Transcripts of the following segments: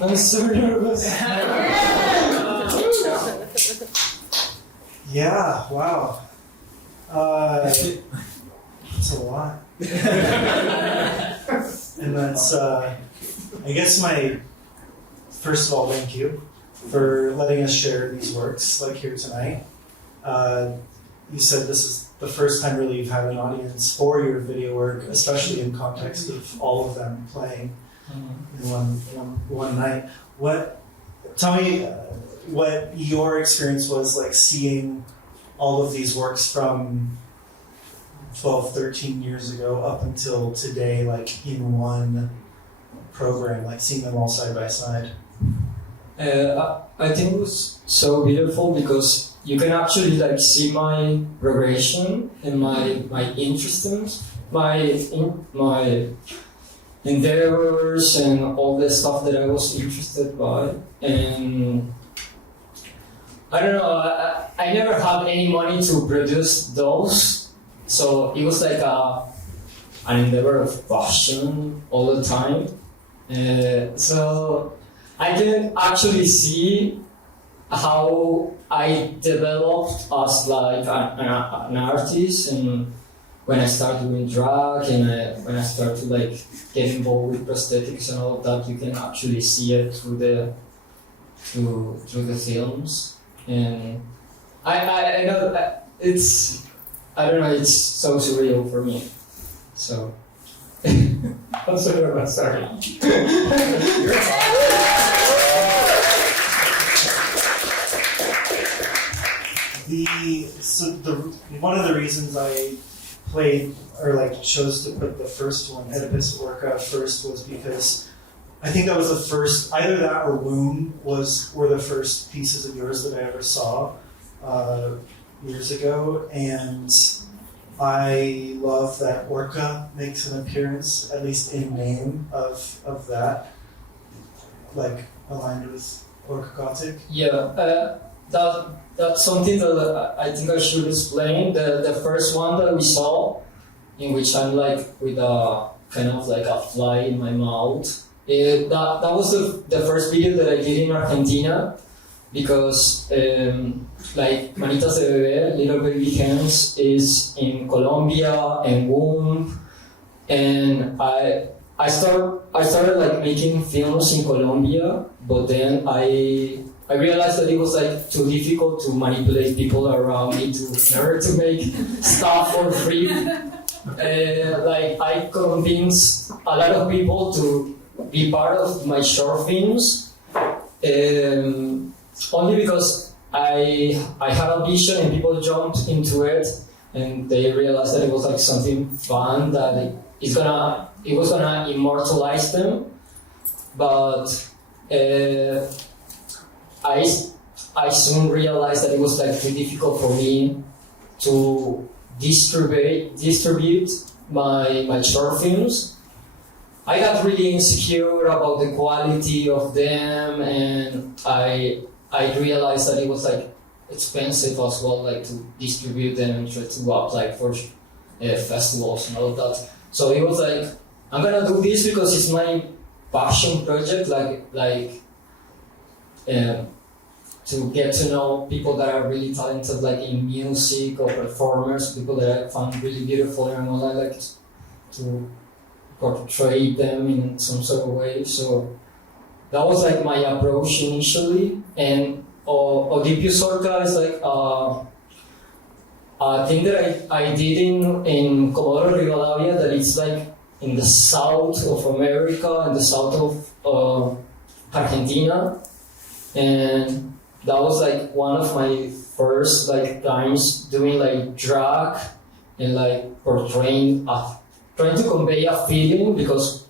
I'm so nervous. Yeah, wow. That's a lot. And that's, I guess first of all, thank you for letting us share these works like here tonight. You said this is the first time really you've had an audience for your video work, especially in context of all of them playing in one night. Tell me what your experience was like seeing all of these works from 12, 13 years ago up until today, like in one program, like seeing them all side by side. I think it was so beautiful because you can actually like see my progression and my interests, my endeavors and all the stuff that I was interested by. And I don't know, I never had any money to produce those, so it was like an endeavor of passion all the time. So I can actually see how I developed as like an artist, and when I started doing drag and when I started to like get involved with prosthetics and all of that, you can actually see it through the films. And I know that it's so surreal for me. So I'm so nervous, sorry. One of the reasons I played or like chose to put the first one, Oedipus Orca, first was because I think that was the first, either that or Womb were the first pieces of yours that I ever saw years ago, and I love that Orca makes an appearance, at least in name of that, like aligned with Orkgotik. Yeah, that's something that I think I should explain. The first one that we saw, in which I'm like with a kind of like a fly in my mouth. That was the first video that I did in Argentina, because like Manitas de Bebé, Little Baby Hands, is in Colombia and Womb, and I started like making films in Colombia, but then I realized that it was like too difficult to manipulate people around me in order to make stuff for free. Like I convinced a lot of people to be part of my short films, only because I had a vision and people jumped into it and they realized that it was like something fun, that it was gonna immortalize them. But I soon realized that it was like too difficult for me to distribute my short films. I got really insecure about the quality of them, and I realized that it was like expensive as well, like to distribute them and try to apply for festivals and all of that. So it was like, I'm gonna do this because it's my passion project, to get to know people that are really talented, like in music or performers, people that I found really beautiful, and I like to portray them in some sort of way. So that was like my approach initially. And Oedipus Orca is like a thing that I did in Comodoro Rivadavia, that it's like in the south of America, in the south of Argentina. And that was like one of my first like times doing like drag and like portraying, trying to convey a feeling, because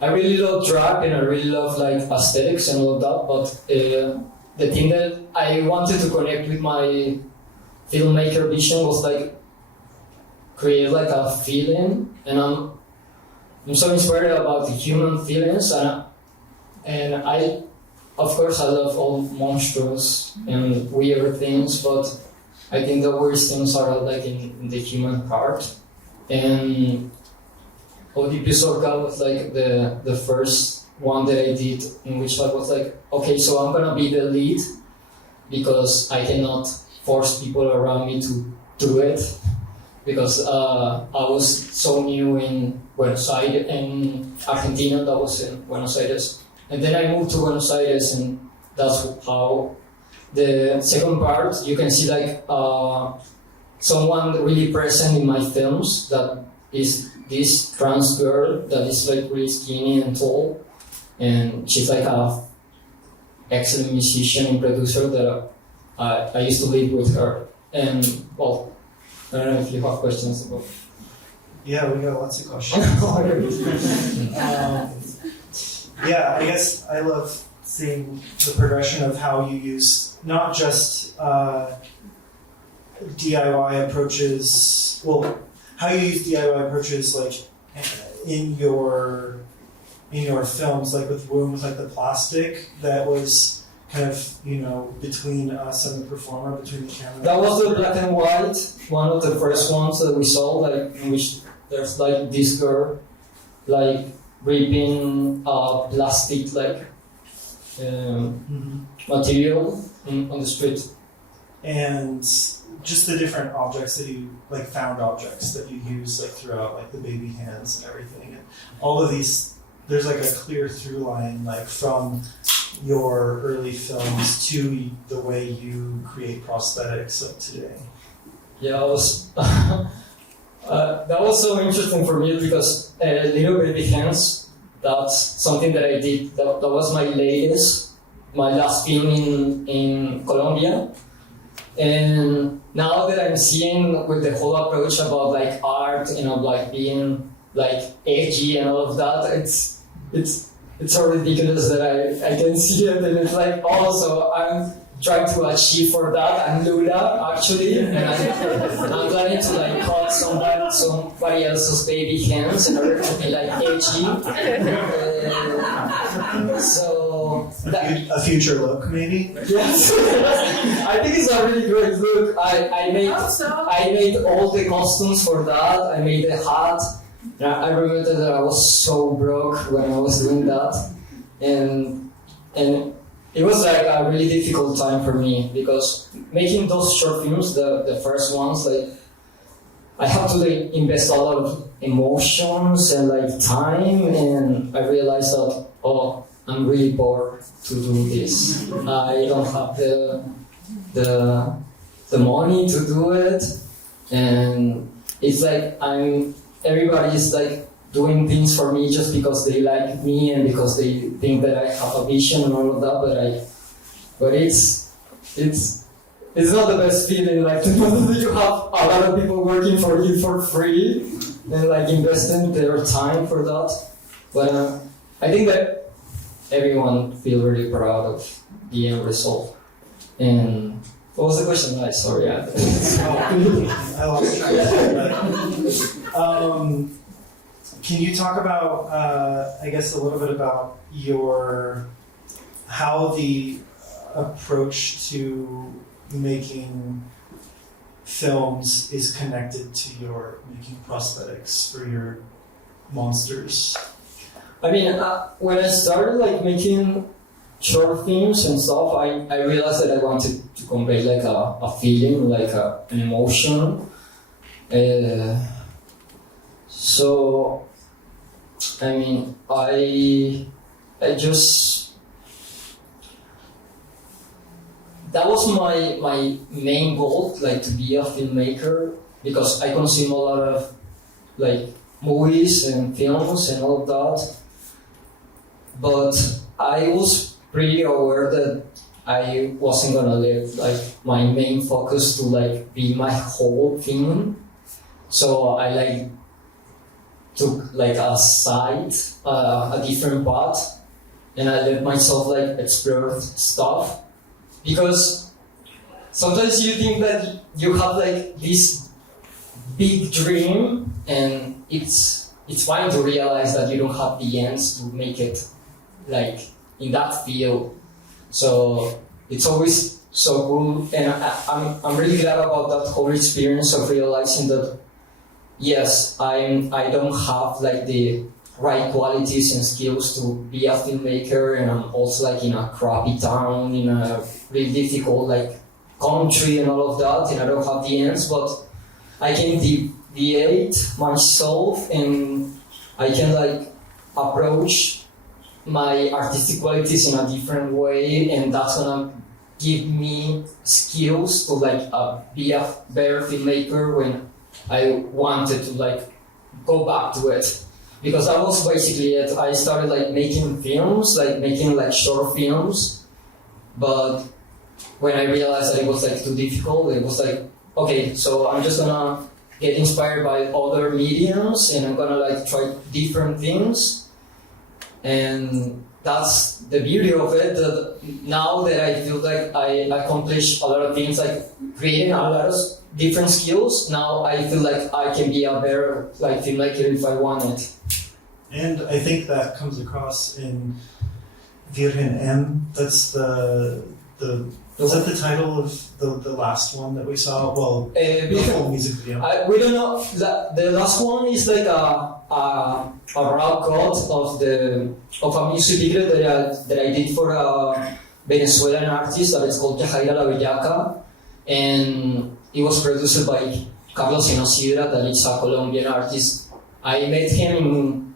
I really love drag and I really love like aesthetics and all of that. But the thing that I wanted to connect with my filmmaker vision was like create like a feeling, and I'm so inspired about the human feelings, and I. Of course, I love all monstrous and weird things, but I think the worst things are like in the human heart. And Oedipus Orca was like the first one that I did in which I was like, okay, so I'm gonna be the lead because I cannot force people around me to do it because I was so new in Buenos Aires, in Argentina, that was in Buenos Aires. And then I moved to Buenos Aires, and that's how the second part, you can see like someone really present in my films that is this trans girl that is like really skinny and tall, and she's like a excellent musician and producer that I used to live with her. And well, I don't know if you have questions about. Yeah, we got lots of questions. Yeah, I guess I love seeing the progression of how you use not just DIY approaches. Well, how you use DIY approaches like in your films, like with Wound, with like the plastic that was kind of, you know, between us and the performer, between the camera. That was the black and white, one of the first ones that we saw, like in which there's like this girl, like ripping plastic like material on the street. And just the different objects that you, like found objects that you use like throughout, like the baby hands and everything. And all of these, there's like a clear through line, like from your early films to the way you create prosthetics like today. Yeah, I was that was so interesting for me because Little Baby Hands, that's something that I did. That was my last film in Colombia. And now that I'm seeing with the whole approach about like art and of like being like edgy and all of that, it's so ridiculous that I can see it, and it's like, oh, so I'm trying to achieve for that. I'm Lula actually, and I'm planning to like cut somebody else's baby hands in order to be like edgy. So a future look, maybe. Yes, I think it's a really great look. I made all the costumes for that. I made the hat. I remember that I was so broke when I was doing that, and it was like a really difficult time for me because making those short films, the first ones, like I have to like invest a lot of emotions and like time, and I realized that, oh, I'm really bored to do this. I don't have the money to do it, and it's like everybody is like doing things for me just because they like me and because they think that I have a vision and all of that. But it's not the best feeling, like to know that you have a lot of people working for you for free and like investing their time for that. But I think that everyone feels really proud of the end result. And what was the question? Sorry. I lost track. Can you talk about, I guess, a little bit about how the approach to making films is connected to your making prosthetics for your monsters? I mean, when I started like making short films and stuff, I realized that I wanted to convey like a feeling, like an emotion. So, I mean, I just, that was my main goal, like to be a filmmaker, because I consume a lot of like movies and films and all of that. But I was pretty aware that I wasn't gonna let like my main focus to like be my whole thing. So I like took like a different path, and I let myself like explore stuff, because sometimes you think that you have like this big dream, and it's fine to realize that you don't have the ends to make it like in that field. So it's always so cool, and I'm really glad about that whole experience of realizing that yes, I don't have like the right qualities and skills to be a filmmaker, and I'm also like in a crappy town, in a really difficult like country and all of that, and I don't have the ends, but I can deviate myself and I can like approach my artistic qualities in a different way, and that's gonna give me skills to like be a better filmmaker when I wanted to like go back to it. Because I was basically it. I started like making films, like making like short films, but when I realized that it was like too difficult, it was like, okay, so I'm just gonna get inspired by other mediums and I'm gonna like try different things. And that's the beauty of it, that now that I feel like I accomplished a lot of things, like creating a lot of different skills, now I feel like I can be a better like filmmaker if I want it. And I think that comes across in Virgen M. That's was that the title of the last one that we saw? Well, the whole music video. We don't know. The last one is like a raw cut of a music video that I did for a Venezuelan artist that is called Yajaira La Bellaca, and it was produced by Carlos Enosidra, that is a Colombian artist. I met him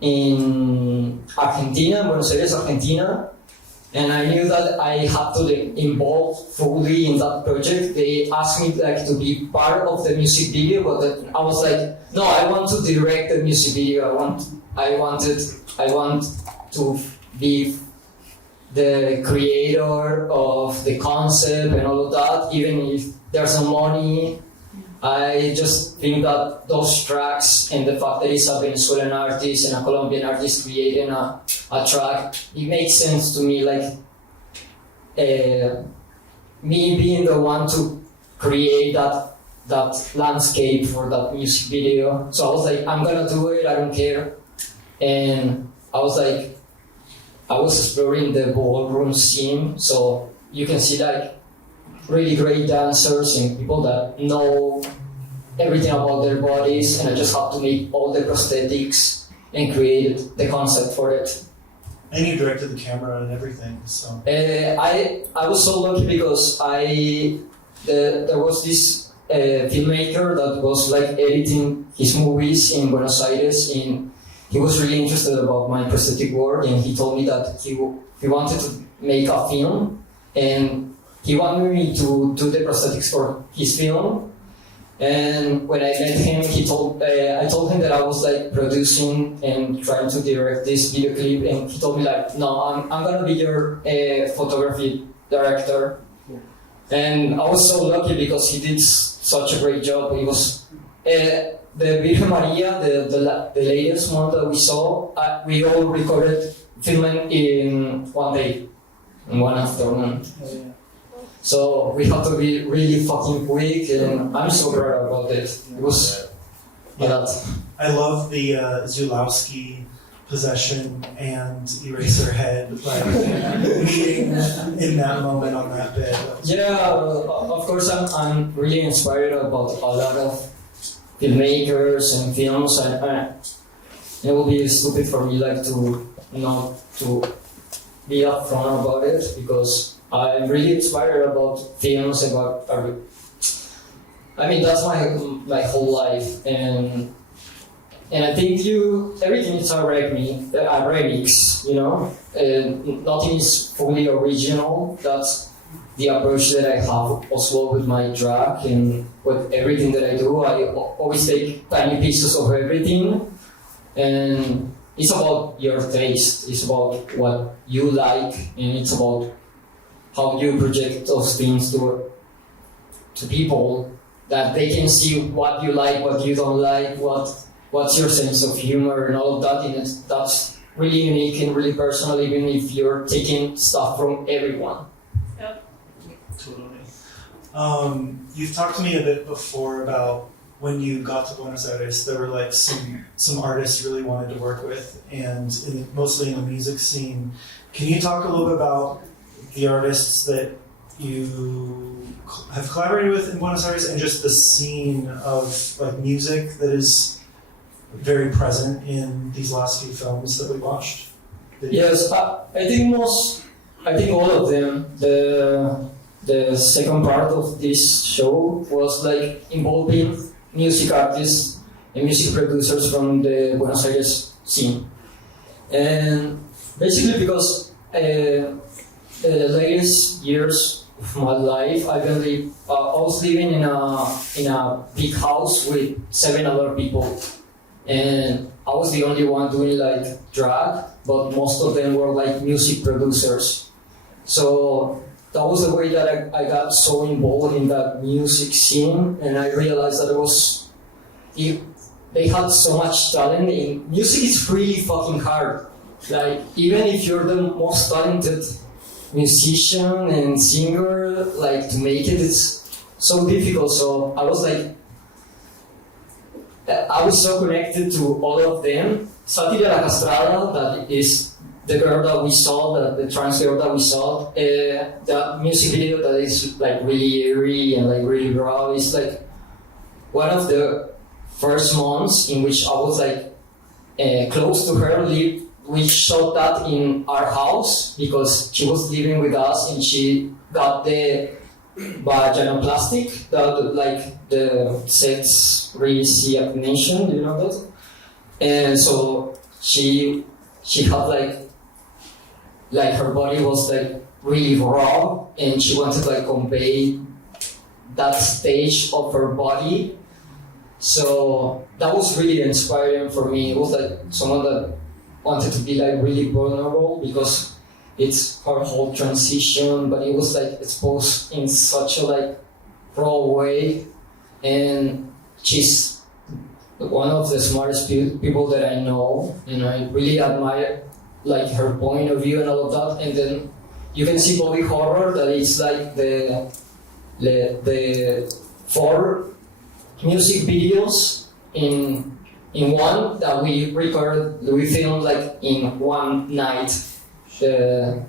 in Argentina, Buenos Aires, Argentina. And I knew that I had to involve fully in that project. They asked me like to be part of the music video, but I was like, no, I want to direct the music video. I want to be the creator of the concept and all of that. Even if there's no money, I just think that those tracks and the fact that it's a Venezuelan artist and a Colombian artist creating a track, it makes sense to me, like me being the one to create that landscape for that music video. So I was like, I'm gonna do it, I don't care. And I was exploring the ballroom scene, so you can see like really great dancers and people that know everything about their bodies, and I just have to make all the prosthetics and create the concept for it. And you directed the camera and everything, so. I was so lucky because there was this filmmaker that was like editing his movies in Buenos Aires, and he was really interested about my prosthetic work, and he told me that he wanted to make a film, and he wanted me to do the prosthetics for his film. And when I met him, I told him that I was like producing and trying to direct this video clip, and he told me like, no, I'm gonna be your photography director. And I was so lucky because he did such a great job. It was the Virgen Maria, the latest one that we saw. We all recorded filming in one day, in one afternoon. So we had to be really fucking quick, and I'm so proud about it. It was a lot. I love the Zulawski possession and Eraserhead like meeting in that moment on that bed. Yeah, of course I'm really inspired about a lot of filmmakers and films, and it will be stupid for me like to not to be upfront about it, because I'm really inspired about films, about I mean, that's my whole life, and I think everything is a remix, you know. Nothing is fully original. That's the approach that I have also with my drag, and with everything that I do. I always take tiny pieces of everything, and it's about your taste. It's about what you like, and it's about how you project those things to people, that they can see what you like, what you don't like, what's your sense of humor and all of that, and that's really unique and really personal, even if you're taking stuff from everyone. Yep. Totally. You've talked to me a bit before about when you got to Buenos Aires, there were like some artists you really wanted to work with, and mostly in the music scene. Can you talk a little bit about the artists that you have collaborated with in Buenos Aires, and just the scene of like music that is very present in these last few films that we watched? Yes, I think all of them. The second part of this show was like involving music artists and music producers from the Buenos Aires scene. And basically because the latest years of my life, I was living in a big house with 7 other people, and I was the only one doing like drag, but most of them were like music producers. So that was the way that I got so involved in that music scene, and I realized that they had so much talent. And music is really fucking hard. Like, even if you're the most talented musician and singer, like, to make it's so difficult. So I was so connected to all of them. Sati de la Castrada, that is the girl that we saw, the trans girl that we saw, that music video that is like really eerie and like really raw, is like one of the first months in which I was like close to her. We shot that in our house because she was living with us and she got the vaginoplastic, that like the sex reassignation, you know that? And so she had like her body was like really raw, and she wanted to like convey that stage of her body. So that was really inspiring for me. It was like someone that wanted to be like really vulnerable because it's her whole transition, but it was like exposed in such a like raw way. And she's one of the smartest people that I know, and I really admire like her point of view and all of that. And then you can see body horror, that is like the 4 music videos in one that we filmed like in one night, the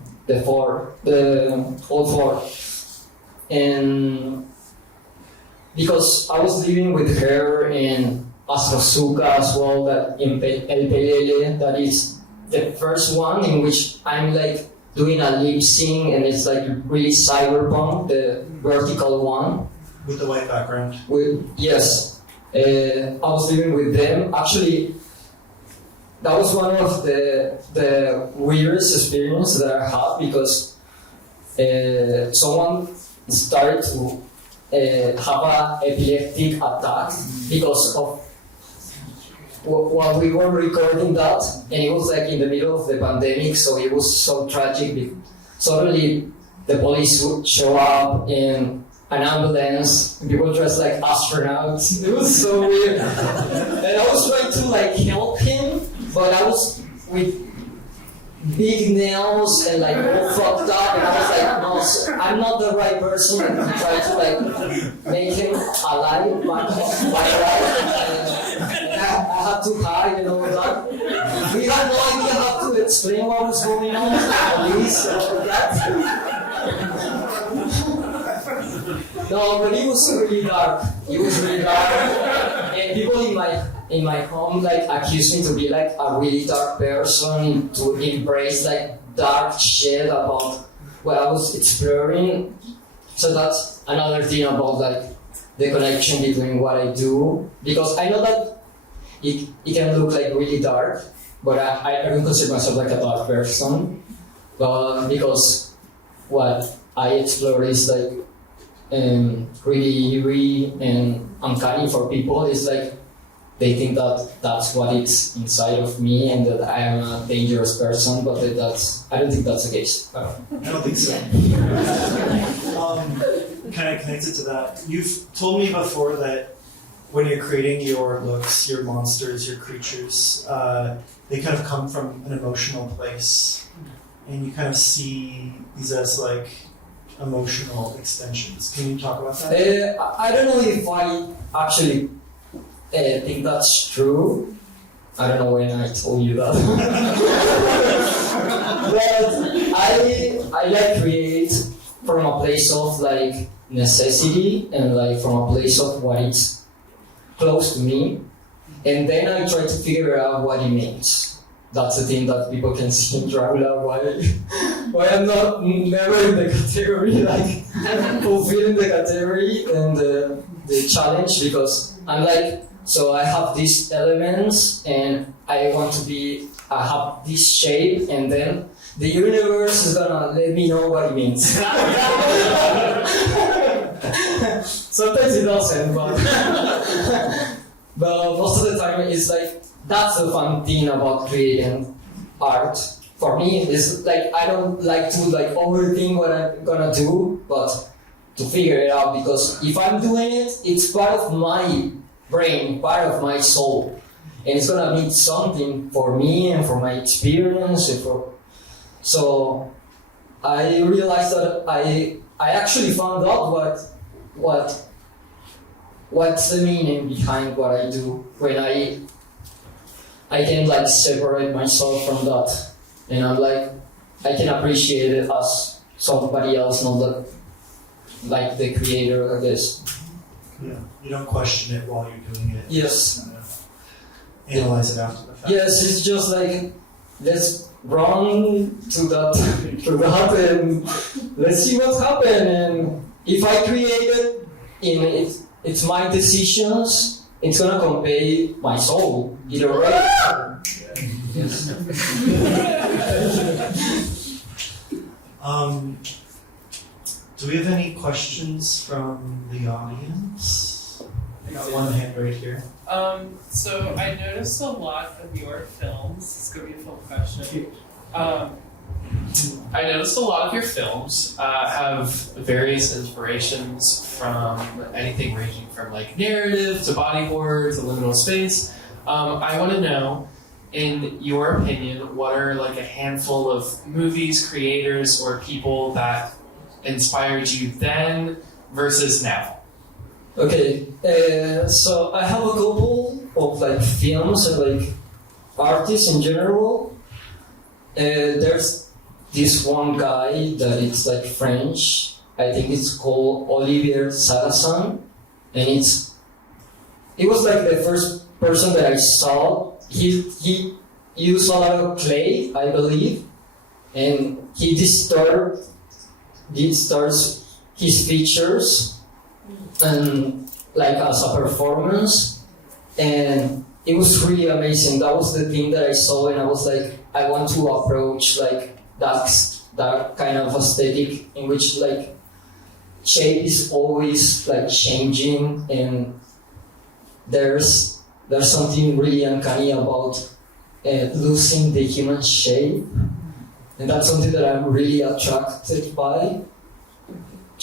whole 4. And because I was living with her in Astrozuka as well, that in El Pelele, that is the first one in which I'm like doing a lip sync, and it's like really cyberpunk, the vertical one. With the white background? Yes. I was living with them. Actually, that was one of the weirdest experiences that I had, because someone started to have an epileptic attack because of while we were recording that, and it was like in the middle of the pandemic, so it was so tragic. Suddenly, the police would show up in an ambulance, and people dressed like astronauts. It was so weird. And I was trying to like help him, but I was with big nails and like all fucked up, and I was like, no, I'm not the right person to try to like make him alive, my life. I had to hide and all that. We had no idea how to explain what was going on to the police and all that. No, but it was really dark. It was really dark. And people in my home like accused me to be like a really dark person, to embrace like dark shit about what I was exploring. So that's another thing about like the connection between what I do, because I know that it can look like really dark, but I don't consider myself like a dark person, but because what I explore is like really eerie and uncanny for people. It's like they think that that's what is inside of me and that I am a dangerous person, but I don't think that's the case. I don't think so. Kind of connected to that, you've told me before that when you're creating your looks, your monsters, your creatures, they kind of come from an emotional place, and you kind of see these as like emotional extensions. Can you talk about that? I don't know if I actually think that's true. I don't know when I told you that. But I like create from a place of like necessity, and like from a place of what is close to me. and then I try to figure out what it means. That's the thing that people can see in Dragula, why I'm not never in the category, like fulfilling the category and the challenge, because I'm like, so I have these elements and I have this shape, and then the universe is gonna let me know what it means. Sometimes it doesn't, but most of the time it's like, that's the fun thing about creating art. For me, it's like, I don't like to like overthink what I'm gonna do, but to figure it out, because if I'm doing it, it's part of my brain, part of my soul, and it's gonna mean something for me and for my experience. So I realized that I actually found out what's the meaning behind what I do when I can like separate myself from that, and I'm like, I can appreciate it as somebody else, not that like the creator of this. Yeah, you don't question it while you're doing it. Yes. Analyze it after the fact. Yes, it's just like, let's run to that and let's see what's happened. And if I create it, it's my decisions. It's gonna convey my soul either way. Yes. Do we have any questions from the audience? I got one hand right here. So I noticed a lot of your films. It's gonna be a film question. I noticed a lot of your films have various inspirations from anything ranging from like narrative to body horror to liminal space. I want to know, in your opinion, what are like a handful of movies, creators, or people that inspired you then versus now? Okay, so I have a couple of like films and like artists in general. There's this one guy that it's like French. I think it's called Olivier Sarrazin, and it was like the first person that I saw. He used a lot of clay, I believe, and he distorts his features and like as a performance, and it was really amazing. That was the thing that I saw, and I was like, I want to approach like that kind of aesthetic in which like shape is always like changing, and there's something really uncanny about losing the human shape, and that's something that I'm really attracted by.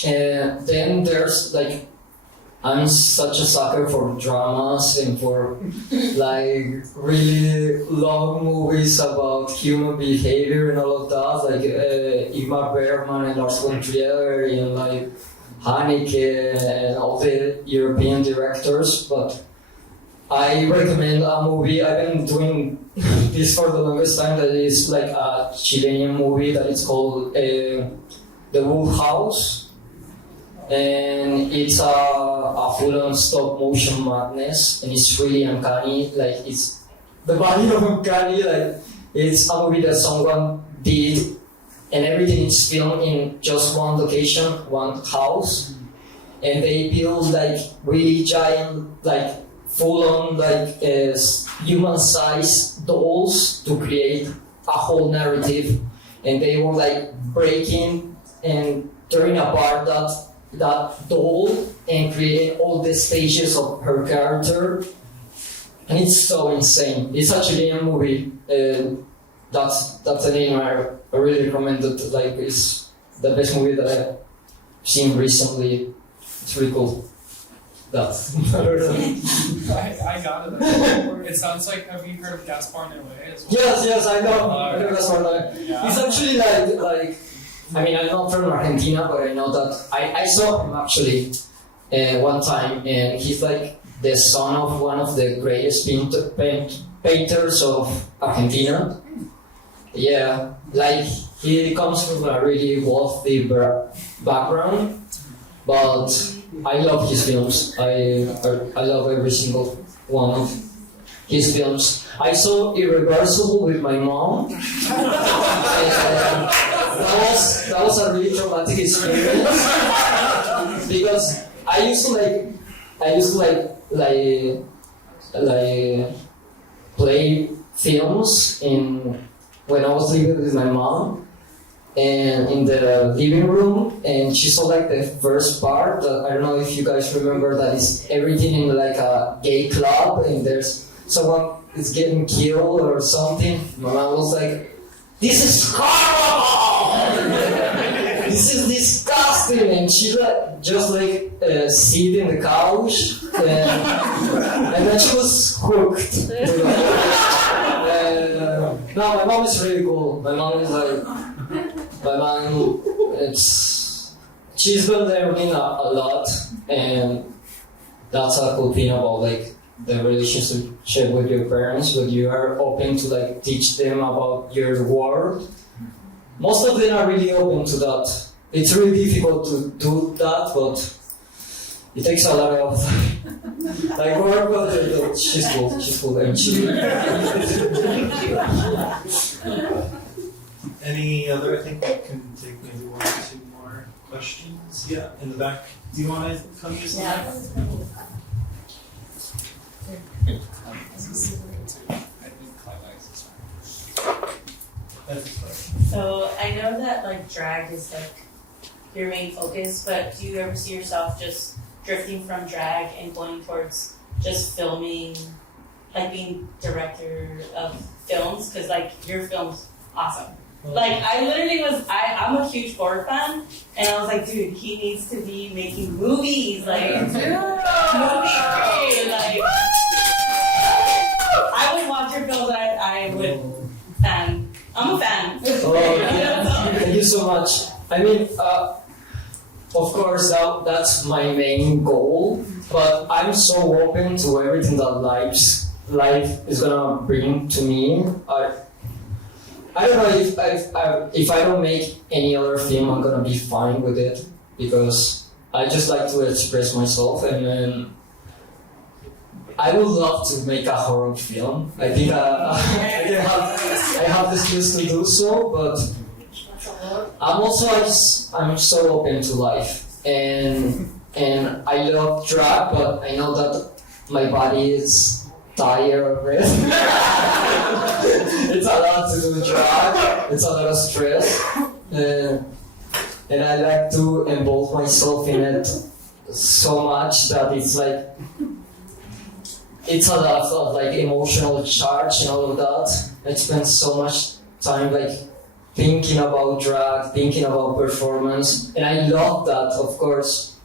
And then there's like, I'm such a sucker for dramas and for like really long movies about human behavior and all of that, like Ingmar Bergman and Lars von Trier and like Haneke and all the European directors. But I recommend a movie. I've been doing this for the longest time, that is like a Chilean movie that is called The Wolf House. And it's a full-on stop-motion madness, and it's really uncanny. Like, it's the body of uncanny. Like, it's a movie that someone did, and everything is filmed in just one location, one house, and they build like really giant, like full-on, like human-sized dolls to create a whole narrative, and they were like breaking and tearing apart that doll and creating all the stages of her character, and it's so insane. It's a Chilean movie. That's the name I really recommend it. Like, it's the best movie that I've seen recently. It's really cool. That's I got it. It sounds like, have you heard of Gaspar Noé as well? Yes, I know. I know Gaspar Noé. Yeah. It's actually like I mean, I'm not from Argentina, but I know that I saw him actually one time, and he's like the son of one of the greatest painters of Argentina. Yeah, like he comes from a really wealthy background, but I love his films. I love every single one his films. I saw Irreversible with my mom. And that was a really traumatic experience because I used to play films when I was living with my mom and in the living room, and she saw like the first part that, I don't know if you guys remember, that is everything in like a gay club and there's someone is getting killed or something. My mom was like, "This is horrible! This is disgusting!" And she just sit in the couch and then she was hooked. No, my mom is really cool. My mom, she's been learning a lot, and that's a cool thing about like the relationship with your parents, when you are open to like teach them about your world. Most of them are really open to that. It's really difficult to do that, but it takes a lot of like work, but she's cool, and she. Any other? I think we can take maybe 1 or 2 more questions. Yeah, in the back. Do you want to come use the mic? So I know that like drag is like your main focus, but do you ever see yourself just drifting from drag and going towards just filming, like being director of films? Because like your film's awesome. Like I literally I'm a huge horror fan, and I was like, dude, he needs to be making movies, like movie. Like I would watch your films. I would fan. I'm a fan. Oh, thank you so much. I mean, of course, that's my main goal, but I'm so open to everything that life is gonna bring to me. I don't know if I don't make any other film, I'm gonna be fine with it, because I just like to express myself, and then I would love to make a horror film. I think I have the skills to do so, but I'm so open to life, and I love drag, but I know that my body is tired of it. It's a lot to do drag. It's a lot of stress, and I like to involve myself in it so much that it's a lot of like emotional charge and all of that. I spend so much time like thinking about drag, thinking about performance, and I love that, of course.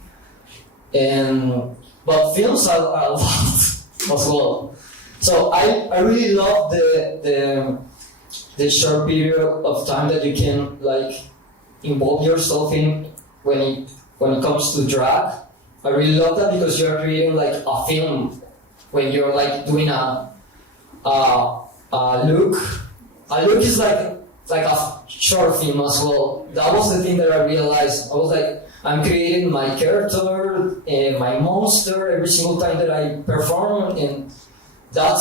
But films are a lot as well. So I really love the short period of time that you can like involve yourself in when it comes to drag. I really love that, because you're creating like a film when you're like doing a look. A look is like a short film as well. That was the thing that I realized. I was like, I'm creating my character and my monster every single time that I perform, and that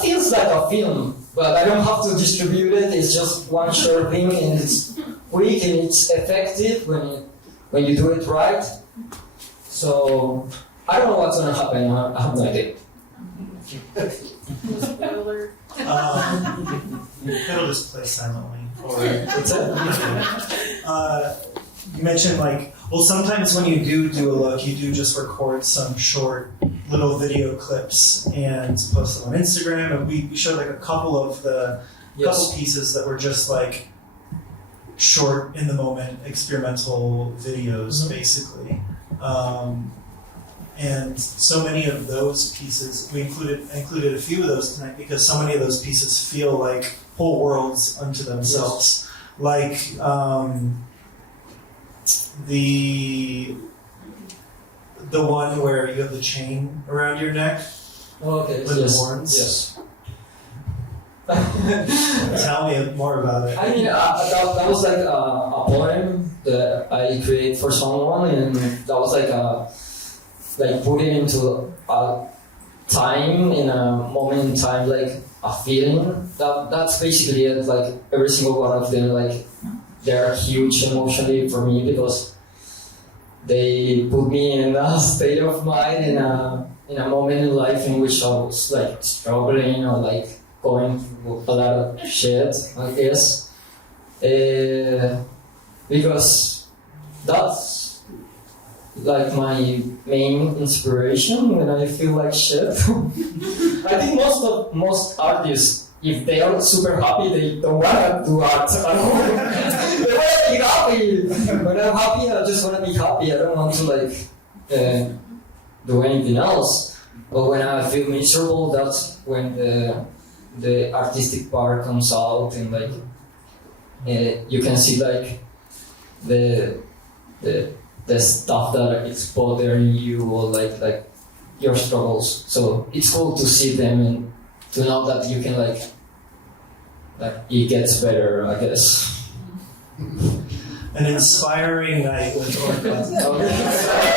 feels like a film, but I don't have to distribute it. It's just one short thing, and it's quick and it's effective when you do it right. So I don't know what's gonna happen. I have no idea. Spoiler. It'll just play silently. Or you mentioned sometimes when you do a look, you do just record some short little video clips and post them on Instagram. And we showed like a couple of couple pieces that were just like short in the moment experimental videos, basically. And so many of those pieces, I included a few of those tonight, because so many of those pieces feel like whole worlds unto themselves. Yes. Like the one where you have the chain around your neck with the horns. Yes. Tell me more about it. I mean, that was like a poem that I created for someone, and that was like put it into a time, in a moment in time, like a feeling. That's basically it. Like every single one of them, like they're huge emotionally for me because they put me in a state of mind in a moment in life in which I was like struggling or like going through a lot of shit, I guess. Because that's like my main inspiration when I feel like shit. I think most artists, if they are super happy, they don't wanna do art at all. They wanna be happy. When I'm happy, I just wanna be happy. I don't want to like do anything else. But when I feel miserable, that's when the artistic part comes out, and like you can see like the stuff that is bothering you, or like your struggles. So it's cool to see them and to know that you can like it gets better, I guess. An inspiring night with Orkgotik.